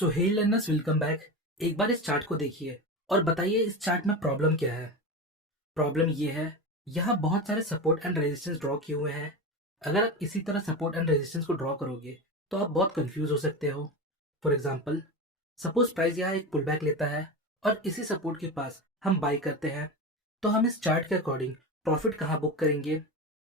सो हे learners, welcome back. एक बार इस chart को देखिए और बताइए इस चार्ट में प्रॉब्लम क्या है। प्रॉब्लम ये है, यहाँ बहुत सारे सपोर्ट एंड रेजिस्टेंस ड्रॉ किए हुए हैं। अगर आप इसी तरह सपोर्ट एंड रेजिस्टेंस को ड्रॉ करोगे तो आप बहुत कंफ्यूज हो सकते हो। फॉर एग्जाम्पल, सपोज प्राइस यहाँ एक पुल बैक लेता है और इसी सपोर्ट के पास हम बाई करते हैं, तो हम इस चार्ट के अकॉर्डिंग प्रॉफिट कहाँ बुक करेंगे?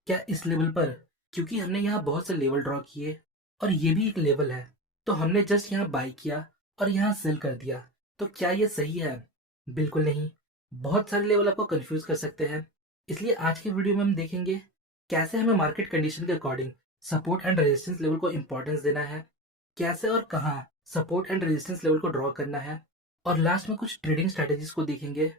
क्या इस लेवल पर? क्योंकि हमने यहाँ बहुत से लेवल ड्रॉ किए और ये भी एक लेवल है, तो हमने जस्ट यहाँ बाई किया और यहाँ सेल कर दिया, तो क्या ये सही है? बिल्कुल नहीं। बहुत सारे लेवल आपको कंफ्यूज कर सकते हैं। इसलिए आज की वीडियो में हम देखेंगे कैसे हमें मार्केट कंडीशन के according support and resistance level को इंपॉर्टेंस देना है, कैसे और कहाँ सपोर्ट एंड रेजिस्टेंस लेवल को ड्रॉ करना है, और लास्ट में कुछ ट्रेडिंग स्ट्रेटेजीज को देखेंगे।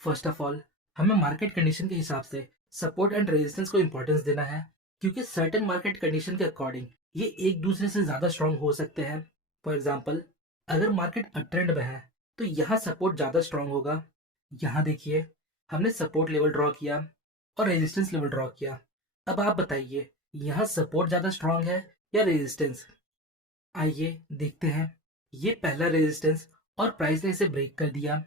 फर्स्ट ऑफ ऑल, हमें मार्केट कंडीशन के हिसाब से सपोर्ट एंड रेजिस्टेंस को इंपॉर्टेंस देना है, क्योंकि सर्टेन मार्केट कंडीशन के अकॉर्डिंग ये एक दूसरे से ज्यादा स्ट्रांग हो सकते हैं। फॉर एग्जाम्पल, अगर मार्केट अप ट्रेंड में है तो यहाँ सपोर्ट ज्यादा स्ट्रांग होगा। यहाँ देखिए, हमने सपोर्ट लेवल ड्रॉ किया और रेजिस्टेंस लेवल ड्रॉ किया। अब आप बताइए, यहाँ सपोर्ट ज्यादा स्ट्रांग है या रेजिस्टेंस? आइए देखते हैं। ये पहला रेजिस्टेंस और प्राइस ने इसे ब्रेक कर दिया।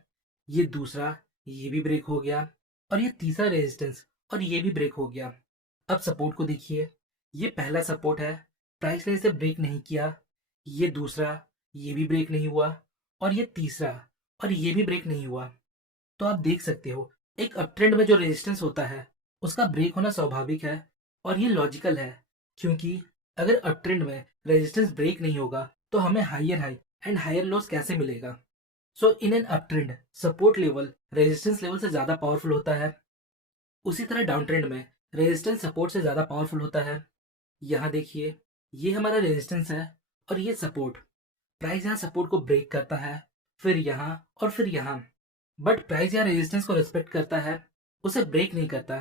ये दूसरा, ये भी ब्रेक हो गया। और ये तीसरा रेजिस्टेंस और ये भी ब्रेक हो गया। अब सपोर्ट को देखिए, ये पहला सपोर्ट है, प्राइस ने इसे ब्रेक नहीं किया। ये दूसरा, ये भी ब्रेक नहीं हुआ। और ये तीसरा, और ये भी ब्रेक नहीं हुआ। तो आप देख सकते हो, एक अप ट्रेंड में जो रेजिस्टेंस होता है उसका ब्रेक होना स्वाभाविक है और ये लॉजिकल है, क्योंकि अगर अप ट्रेंड में रेजिस्टेंस ब्रेक नहीं होगा तो हमें higher high and higher lows कैसे मिलेगा? So in an up trend support level resistance level से ज्यादा पावरफुल होता है। उसी तरह डाउन ट्रेंड में रेजिस्टेंस सपोर्ट से ज्यादा पावरफुल होता है। यहाँ देखिए, ये हमारा रेजिस्टेंस है और ये सपोर्ट। प्राइस यहाँ सपोर्ट को ब्रेक करता है, फिर यहाँ और फिर यहाँ। बट प्राइस यहाँ रेजिस्टेंस को रिस्पेक्ट करता है, उसे ब्रेक नहीं करता,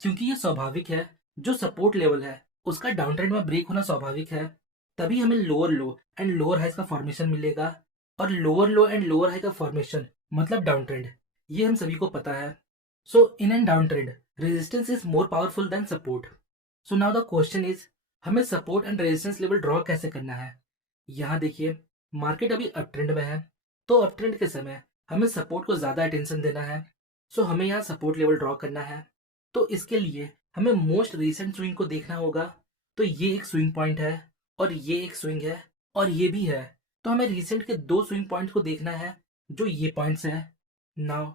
क्योंकि ये स्वाभाविक है। जो सपोर्ट लेवल है उसका डाउन ट्रेंड में ब्रेक होना स्वाभाविक है। तभी हमें lower low and lower highs का फॉर्मेशन मिलेगा, और lower low and lower high का फॉर्मेशन मतलब डाउन ट्रेंड। ये हम सभी को पता है। So in and down trend resistance is more powerful than support. So now the question is, हमें support and resistance level draw कैसे करना है? यहाँ देखिए, मार्केट अभी अप ट्रेंड में है, तो अप ट्रेंड के समय हमें सपोर्ट को ज्यादा अटेंशन देना है। सो हमें यहाँ सपोर्ट लेवल ड्रॉ करना है। तो इसके लिए हमें मोस्ट रीसेंट स्विंग को देखना होगा। तो ये एक स्विंग पॉइंट है और ये एक स्विंग है और ये भी है। तो हमें रिसेंट के दो स्विंग पॉइंट को देखना है, जो ये पॉइंट्स हैं। नाउ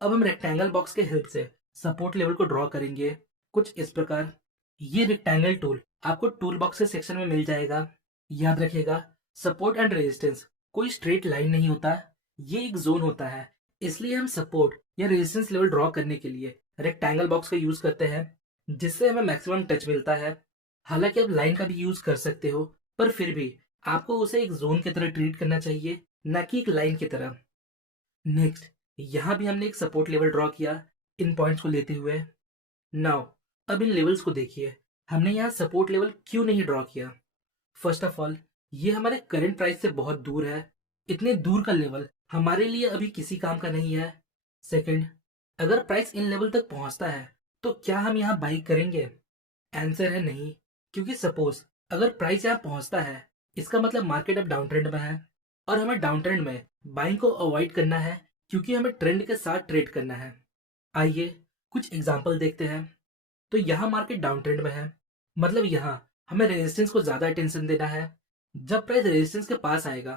अब हम रेक्टेंगल बॉक्स के हेल्प से सपोर्ट लेवल को ड्रॉ करेंगे, कुछ इस प्रकार। ये रेक्टेंगल टूल आपको टूल बॉक्स के सेक्शन में मिल जाएगा। याद रखिएगा, सपोर्ट एंड रेजिस्टेंस कोई स्ट्रेट लाइन नहीं होता, ये एक जोन होता है। इसलिए हम सपोर्ट या रेजिस्टेंस लेवल ड्रॉ करने के लिए रेक्टेंगल बॉक्स का यूज करते हैं, जिससे हमें मैक्सिमम टच मिलता है। हालांकि आप लाइन का भी यूज कर सकते हो, पर फिर भी आपको उसे एक जोन की तरह ट्रीट करना चाहिए, न कि एक लाइन की तरह। नेक्स्ट, यहाँ भी हमने एक सपोर्ट लेवल ड्रॉ किया इन पॉइंट्स को लेते हुए। नाउ अब इन लेवल्स को देखिए, हमने यहाँ सपोर्ट लेवल क्यों नहीं ड्रॉ किया? फर्स्ट ऑफ ऑल, ये हमारे करंट प्राइस से बहुत दूर है। इतने दूर का लेवल हमारे लिए अभी किसी काम का नहीं है। सेकंड, अगर प्राइस इन लेवल तक पहुंचता है तो क्या हम यहाँ बाई करेंगे? आंसर है नहीं, क्योंकि सपोज अगर प्राइस यहाँ पहुंचता है, इसका मतलब मार्केट अब डाउन ट्रेंड में है और हमें डाउन ट्रेंड में बाइंग को अवॉइड करना है, क्योंकि हमें ट्रेंड के साथ ट्रेड करना है। आइए कुछ एग्जाम्पल देखते हैं। तो यहाँ मार्केट डाउन ट्रेंड में है, मतलब यहाँ हमें रेजिस्टेंस को ज्यादा अटेंशन देना है। जब प्राइस रेजिस्टेंस के पास आएगा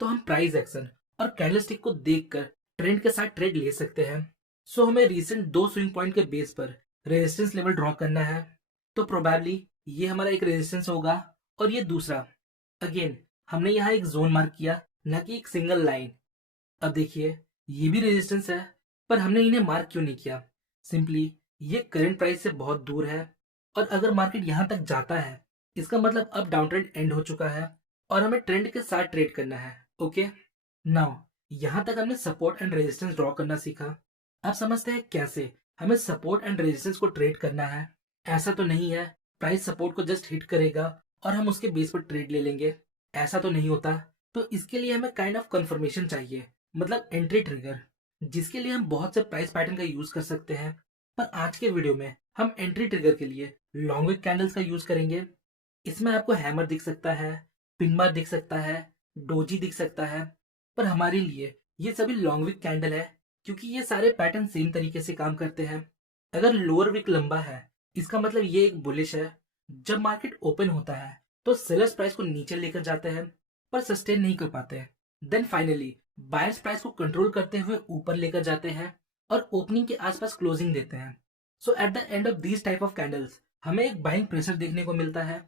तो हम प्राइस एक्शन और कैंडलस्टिक को देखकर ट्रेंड के साथ ट्रेड ले सकते हैं। सो हमें रिसेंट दो स्विंग पॉइंट के बेस पर रेजिस्टेंस लेवल ड्रॉ करना है। तो प्रोबेबली ये हमारा एक रेजिस्टेंस होगा और ये दूसरा। अगेन हमने यहाँ एक जोन मार्क किया, न कि एक सिंगल लाइन। अब देखिए, ये भी रेजिस्टेंस है, पर हमने इन्हें मार्क क्यों नहीं किया? सिंपली ये करंट प्राइस से बहुत दूर है, और अगर मार्केट यहाँ तक जाता है इसका मतलब अब डाउन ट्रेंड एंड हो चुका है और हमें ट्रेंड के साथ ट्रेड करना है। ओके, नाउ यहाँ तक हमने सपोर्ट एंड रेजिस्टेंस ड्रॉ करना सीखा। अब समझते हैं कैसे हमें सपोर्ट एंड रेजिस्टेंस को ट्रेड करना है। ऐसा तो नहीं है प्राइस सपोर्ट को जस्ट हिट करेगा और हम उसके बेस पर ट्रेड ले लेंगे, ऐसा तो नहीं होता। तो इसके लिए हमें काइंड ऑफ कंफर्मेशन चाहिए, मतलब एंट्री ट्रिगर, जिसके लिए हम बहुत से प्राइस पैटर्न का यूज कर सकते हैं। पर आज के वीडियो में हम एंट्री ट्रिगर के लिए लॉन्ग विक कैंडल्स का यूज करेंगे। इसमें आपको हैमर दिख सकता है, पिन बार दिख सकता है, डोजी दिख सकता है, पर हमारे लिए ये सभी लॉन्ग विक कैंडल है, क्योंकि ये सारे पैटर्न सेम तरीके से काम करते हैं। अगर लोअर विक लंबा है, इसका मतलब ये एक बुलिश है। जब मार्केट ओपन होता है तो सेलर्स प्राइस को नीचे लेकर जाते हैं पर सस्टेन नहीं कर पाते। देन फाइनली बायर्स प्राइस को कंट्रोल करते हुए ऊपर लेकर जाते हैं और ओपनिंग के आसपास क्लोजिंग देते हैं। So at the end of these type of candles हमें एक बाइंग प्रेशर देखने को मिलता है।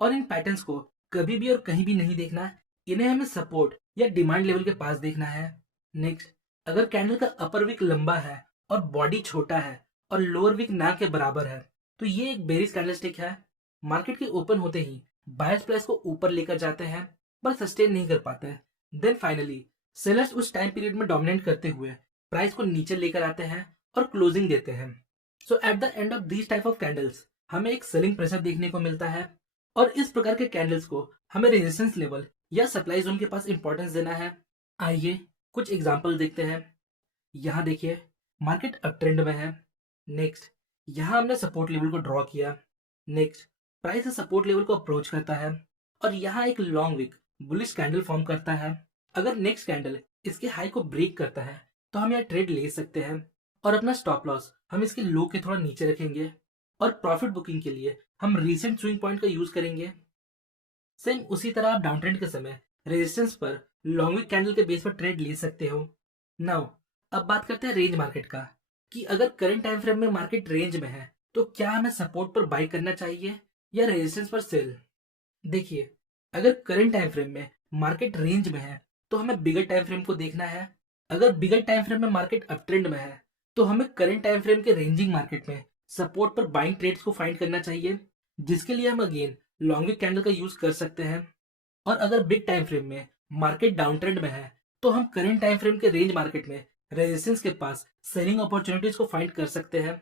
और इन पैटर्न्स को कभी भी और कहीं भी नहीं देखना, इन्हें हमें सपोर्ट या डिमांड लेवल के पास देखना है। नेक्स्ट, अगर कैंडल का अपर विक लंबा है और बॉडी छोटा है और लोअर विक ना के बराबर है, तो ये एक बेरिश कैंडलस्टिक है। मार्केट के ओपन होते ही बायर्स प्राइस को ऊपर लेकर जाते हैं पर सस्टेन नहीं कर पाते हैं। देन फाइनली सेलर्स उस टाइम पीरियड में डोमिनेट करते हुए प्राइस को नीचे लेकर आते हैं और क्लोजिंग देते हैं। So at the end of these type of candles हमें एक सेलिंग प्रेशर देखने को मिलता है। और इस प्रकार के कैंडल्स को हमें रेजिस्टेंस लेवल या सप्लाई जोन के पास इंपॉर्टेंस देना है। आइए कुछ एग्जांपल देखते हैं। यहाँ देखिए, मार्केट अप ट्रेंड में है। नेक्स्ट, यहाँ हमने सपोर्ट लेवल को ड्रॉ किया। नेक्स्ट, प्राइस सपोर्ट लेवल को अप्रोच करता है और यहाँ एक long wick bullish candle form करता है। अगर नेक्स्ट कैंडल इसके हाई को ब्रेक करता है तो हम यहाँ ट्रेड ले सकते हैं और अपना स्टॉप लॉस हम इसके लो के थोड़ा नीचे रखेंगे और प्रॉफिट बुकिंग के लिए हम रीसेंट स्विंग पॉइंट का यूज करेंगे। सेम उसी तरह आप डाउन ट्रेंड के समय रेजिस्टेंस पर लॉन्ग विक कैंडल के बेस पर ट्रेड ले सकते हो। नाउ अब बात करते हैं रेंज मार्केट का, कि अगर करंट टाइम फ्रेम में मार्केट रेंज में है तो क्या हमें सपोर्ट पर बाई करना चाहिए या रेजिस्टेंस पर सेल। देखिए, अगर करंट टाइम फ्रेम में मार्केट रेंज में है तो हमें बिगर टाइम फ्रेम को देखना है। अगर बिगर टाइम फ्रेम में मार्केट अप ट्रेंड में है तो हमें करंट टाइम फ्रेम के रेंजिंग मार्केट में सपोर्ट पर बाइंग ट्रेड्स को फाइंड करना चाहिए, जिसके लिए हम अगेन लॉन्ग विक कैंडल का यूज कर सकते हैं। और अगर बिग टाइम फ्रेम में मार्केट डाउन ट्रेंड में है तो हम करंट टाइम फ्रेम के रेंज मार्केट में रेजिस्टेंस के पास सेलिंग अपॉर्चुनिटीज को फाइंड कर सकते हैं।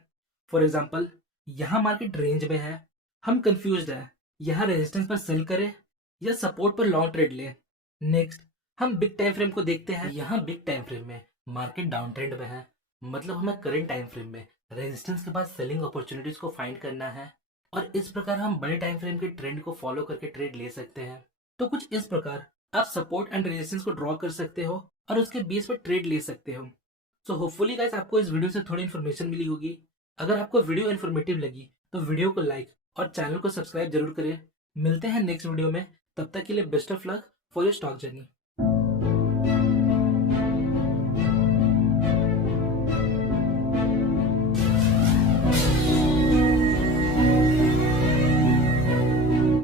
फॉर एग्जांपल, यहाँ मार्केट रेंज में है, हम कंफ्यूज्ड है यहाँ रेजिस्टेंस पर सेल करें या सपोर्ट पर लॉन्ग ट्रेड लें। नेक्स्ट, हम बिग टाइम फ्रेम को देखते हैं। यहाँ बिग टाइम फ्रेम में मार्केट डाउन ट्रेंड में है, मतलब हमें करंट टाइम फ्रेम में रेजिस्टेंस के बाद सेलिंग अपॉर्चुनिटीज को फाइंड करना है और इस प्रकार हम बड़े टाइम फ्रेम के ट्रेंड को फॉलो करके ट्रेड ले सकते हैं। तो कुछ इस प्रकार आप सपोर्ट एंड रेजिस्टेंस को ड्रॉ कर सकते हो और उसके बेस पर ट्रेड ले सकते हो। सो होपफुली गाइस आपको इस वीडियो से थोड़ी इन्फॉर्मेशन मिली होगी। अगर आपको वीडियो इन्फॉर्मेटिव लगी तो वीडियो को लाइक और चैनल को सब्सक्राइब जरूर करें। मिलते हैं नेक्स्ट वीडियो में, तब तक के लिए best of luck for your stock journey.